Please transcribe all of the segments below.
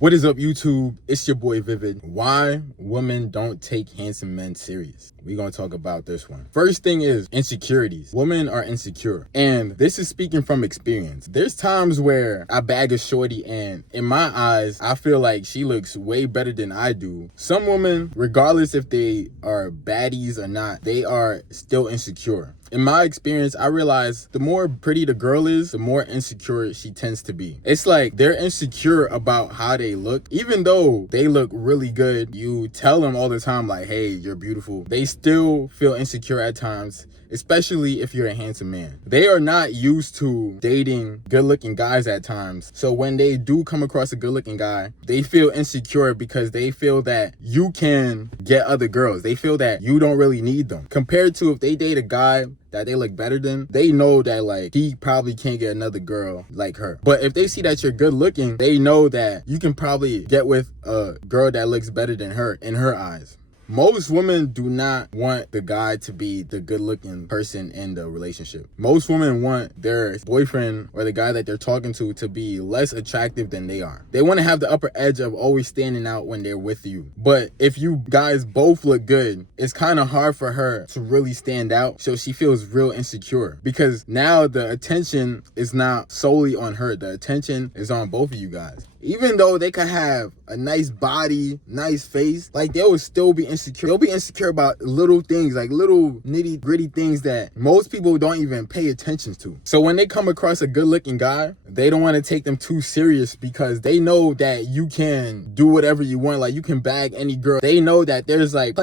What is up, YouTube? It's your boy Vivid. Why women don't take handsome men serious. We're gonna talk about this one. First thing is insecurities. Women are insecure, and this is speaking from experience. There's times where I bag a shorty, and in my eyes, I feel like she looks way better than I do. Some women, regardless if they are baddies or not, they are still insecure. In my experience, I realize the more pretty the girl is, the more insecure she tends to be. It's like they're insecure about how they look. Even though they look really good, you tell them all the time like, hey, you're beautiful. They still feel insecure at times, especially if you're a handsome man. They are not used to dating good-looking guys at times. So when they do come across a good-looking guy, they feel insecure because they feel that you can get other girls. They feel that you don't really need them. Compared to if they date a guy that they look better than, they know that like he probably can't get another girl like her. But if they see that you're good looking, they know that you can probably get with a girl that looks better than her in her eyes. Most women do not want the guy to be the good-looking person in the relationship. Most women want their boyfriend or the guy that they're talking to be less attractive than they are. They want to have the upper edge of always standing out when they're with you. But if you guys both look good, it's kind of hard for her to really stand out, so she feels real insecure because now the attention is not solely on her. The attention is on both of you guys. Even though they could have a nice body, nice face, like they will still be insecure. They'll be insecure about little things, like little nitty gritty things that most people don't even pay attention to. So when they come across a good looking guy, they don't want to take them too serious because they know that you can do whatever you want. Like you can bag any girl. They know that there's like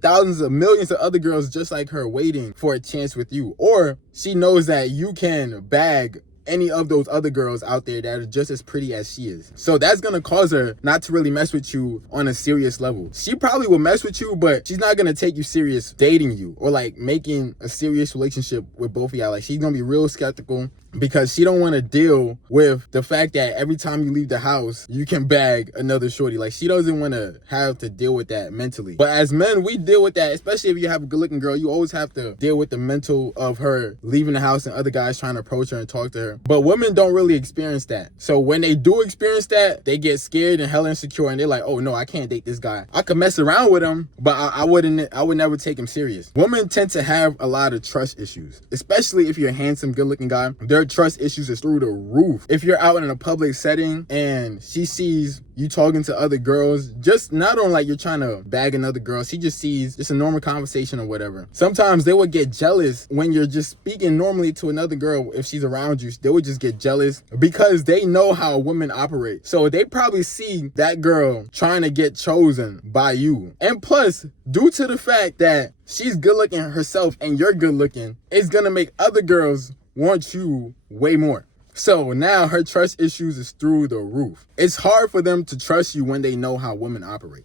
thousands of millions of other girls just like her waiting for a chance with you. Or she knows that you can bag any of those other girls out there that are just as pretty as she is. So that's gonna cause her not to really mess with you on a serious level. She probably will mess with you, but she's not gonna take you serious dating you or like making a serious relationship with both of y'all. Like she's gonna be real skeptical because she don't want to deal with the fact that every time you leave the house, you can bag another shorty. Like she doesn't want to have to deal with that mentally. But as men, we deal with that, especially if you have a good looking girl. You always have to deal with the mental of her leaving the house and other guys trying to approach her and talk to her. But women don't really experience that. So when they do experience that, they get scared and hella insecure and they're like, oh no, I can't date this guy. I could mess around with him, but I would never take him serious. Women tend to have a lot of trust issues, especially if you're a handsome, good looking guy. Their trust issues is through the roof. If you're out in a public setting and she sees you talking to other girls, just not on like you're trying to bag another girl, she just sees just a normal conversation or whatever. Sometimes they would get jealous when you're just speaking normally to another girl. If she's around you, they would just get jealous because they know how women operate. So they probably see that girl trying to get chosen by you. And plus, due to the fact that she's good looking herself and you're good looking, it's gonna make other girls want you way more. So now her trust issues is through the roof. It's hard for them to trust you when they know how women operate.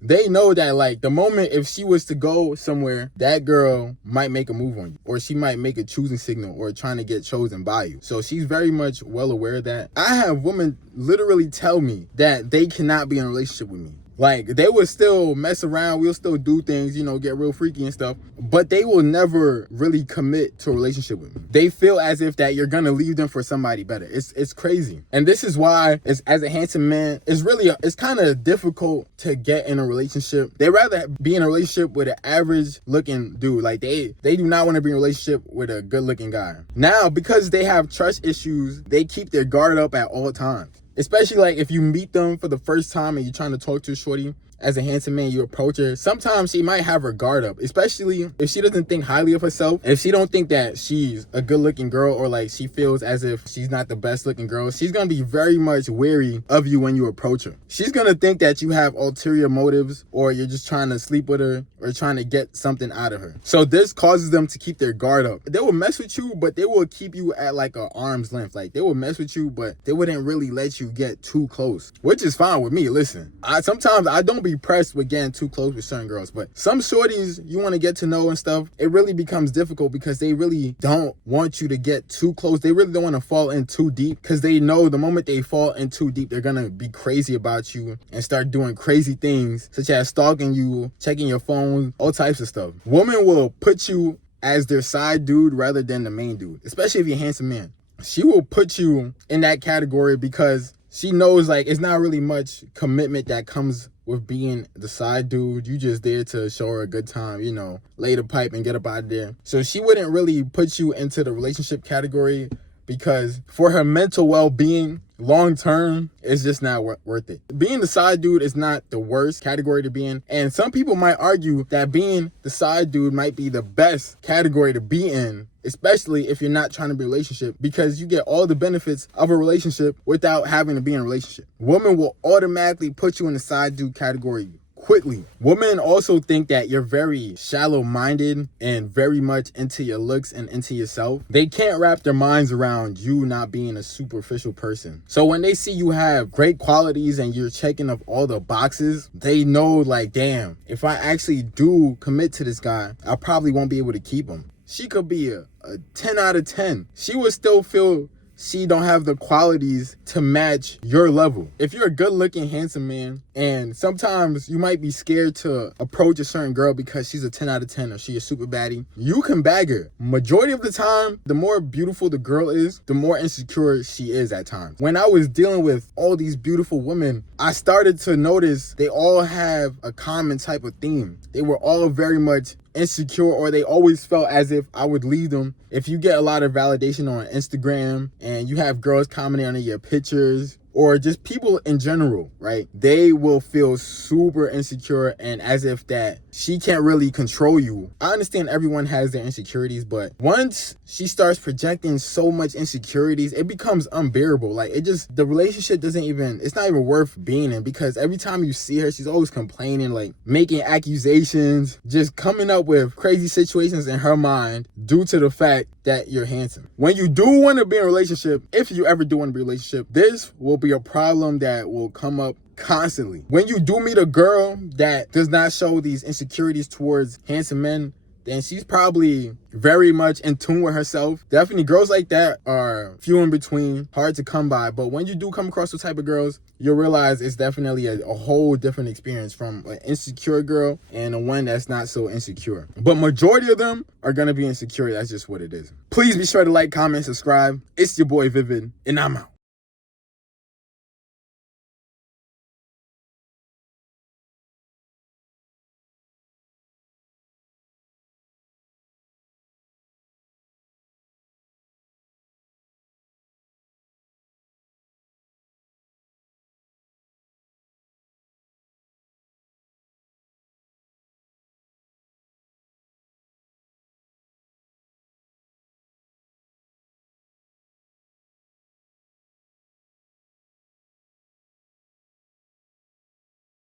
They know that like the moment if she was to go somewhere, that girl might make a move on you, or she might make a choosing signal or trying to get chosen by you. So she's very much well aware of that. I have women literally tell me that they cannot be in a relationship with me. Like they will still mess around, we'll still do things, get real freaky and stuff, but they will never really commit to a relationship with me. They feel as if that you're gonna leave them for somebody better. It's crazy. And this is why as a handsome man, it's kind of difficult to get in a relationship. They rather be in a relationship with an average looking dude. Like they do not want to be in a relationship with a good looking guy. Now, because they have trust issues, they keep their guard up at all times. Especially like if you meet them for the first time and you're trying to talk to a shorty, as a handsome man, you approach her, sometimes she might have her guard up, especially if she doesn't think highly of herself. If she don't think that she's a good looking girl, or like she feels as if she's not the best looking girl, she's gonna be very much wary of you when you approach her. She's gonna think that you have ulterior motives, or you're just trying to sleep with her or trying to get something out of her. So this causes them to keep their guard up. They will mess with you, but they will keep you at like an arm's length. Like they will mess with you, but they wouldn't really let you get too close, which is fine with me. Listen, sometimes I don't be pressed with getting too close with certain girls, but some shorties you want to get to know and stuff, it really becomes difficult because they really don't want you to get too close. They really don't want to fall in too deep because they know the moment they fall in too deep, they're gonna be crazy about you and start doing crazy things such as stalking you, checking your phone, all types of stuff. Women will put you as their side dude rather than the main dude, especially if you're a handsome man. She will put you in that category because she knows like it's not really much commitment that comes with being the side dude. You just there to show her a good time, you know, lay the pipe and get up out of there. So she wouldn't really put you into the relationship category, because for her mental well-being, long term, it's just not worth it. Being the side dude is not the worst category to be in. And some people might argue that being the side dude might be the best category to be in, especially if you're not trying to be in a relationship, because you get all the benefits of a relationship without having to be in a relationship. Women will automatically put you in the side dude category quickly. Women also think that you're very shallow-minded and very much into your looks and into yourself. They can't wrap their minds around you not being a superficial person. So when they see you have great qualities and you're checking up all the boxes, they know like, damn, if I actually do commit to this guy, I probably won't be able to keep him. She could be a 10 out of 10. She would still feel she don't have the qualities to match your level. If you're a good looking, handsome man, and sometimes you might be scared to approach a certain girl because she's a 10 out of 10 or she's a super baddie, you can bag her. Majority of the time, the more beautiful the girl is, the more insecure she is at times. When I was dealing with all these beautiful women, I started to notice they all have a common type of theme. They were all very much insecure, or they always felt as if I would leave them. If you get a lot of validation on Instagram and you have girls commenting on your pictures, or just people in general, right? They will feel super insecure and as if that she can't really control you. I understand everyone has their insecurities, but once she starts projecting so much insecurities, it becomes unbearable. Like the relationship it's not even worth being in, because every time you see her, she's always complaining, like making accusations, just coming up with crazy situations in her mind due to the fact that you're handsome. When you do want to be in a relationship, if you ever do want to be in a relationship, this will be a problem that will come up constantly. When you do meet a girl that does not show these insecurities towards handsome men, then she's probably very much in tune with herself. Definitely girls like that are few in between, hard to come by. But when you do come across those type of girls, you'll realize it's definitely a whole different experience from an insecure girl and a one that's not so insecure. But majority of them are going to be insecure. That's just what it is. Please be sure to like, comment, subscribe. It's your boy Vivid, and I'm out.